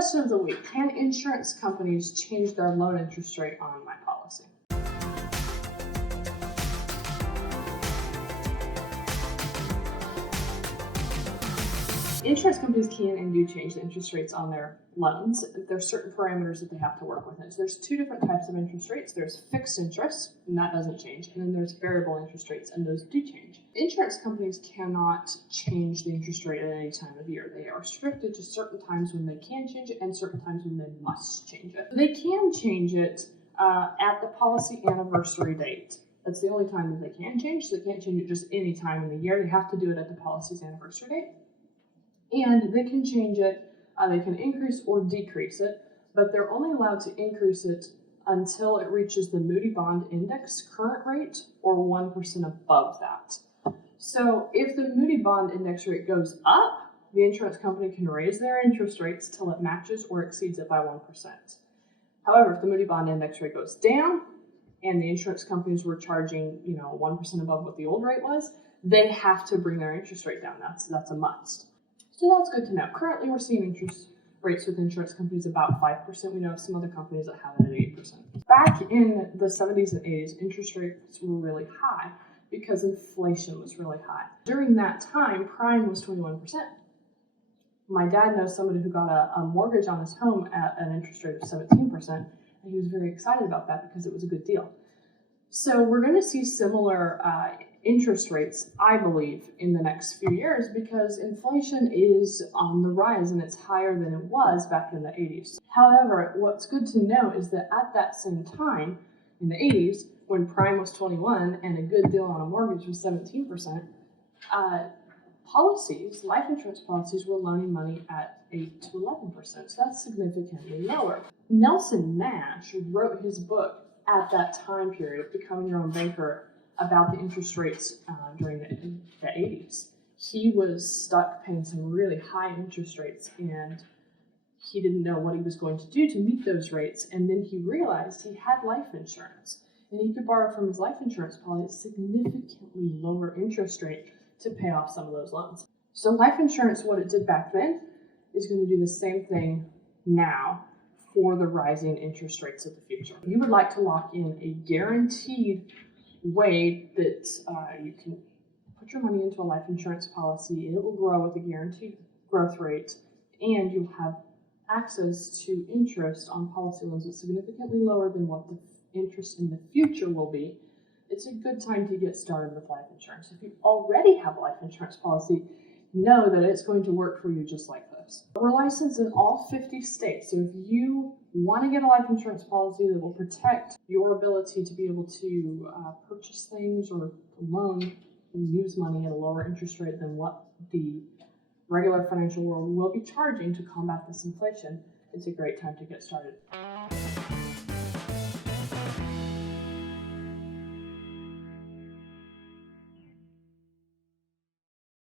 Question of the week: can insurance companies change their loan interest rate on my policy? Insurance companies can and do change the interest rates on their loans. There's certain parameters that they have to work within. So there's two different types of interest rates. There's fixed interest, and that doesn't change. And then there's variable interest rates, and those do change. Insurance companies cannot change the interest rate at any time of year. They are restricted to certain times when they can change it and certain times when they must change it. They can change it at the policy anniversary date. That's the only time that they can change. So they can't change it just any time in the year. They have to do it at the policy's anniversary date. And they can change it, they can increase or decrease it, but they're only allowed to increase it until it reaches the Moody Bond Index current rate or 1% above that. So if the Moody Bond Index rate goes up, the insurance company can raise their interest rates till it matches or exceeds it by 1%. However, if the Moody Bond Index rate goes down and the insurance companies were charging, 1% above what the old rate was, they have to bring their interest rate down. That's a must. So that's good to know. Currently, we're seeing interest rates with insurance companies about 5%. We know of some other companies that have it at 8%. Back in the 70s and 80s, interest rates were really high because inflation was really high. During that time, prime was 21%. My dad knows somebody who got a mortgage on his home at an interest rate of 17%, and he was very excited about that because it was a good deal. So we're going to see similar interest rates, I believe, in the next few years because inflation is on the rise and it's higher than it was back in the 80s. However, what's good to know is that at that same time, in the 80s, when prime was 21 and a good deal on a mortgage was 17%, life insurance policies were loaning money at 8 to 11%, so that's significantly lower. Nelson Nash wrote his book at that time period of Becoming Your Own Banker about the interest rates during the 80s. He was stuck paying some really high interest rates and he didn't know what he was going to do to meet those rates. And then he realized he had life insurance and he could borrow from his life insurance policy at a significantly lower interest rate to pay off some of those loans. So life insurance, what it did back then, is going to do the same thing now for the rising interest rates of the future. You would like to lock in a guaranteed way that you can put your money into a life insurance policy and it will grow with a guaranteed growth rate, and you'll have access to interest on policy loans that's significantly lower than what the interest in the future will be. It's a good time to get started with life insurance. If you already have a life insurance policy, know that it's going to work for you just like this. We're licensed in all 50 states, so if you want to get a life insurance policy that will protect your ability to be able to purchase things or loan and use money at a lower interest rate than what the regular financial world will be charging to combat this inflation, it's a great time to get started.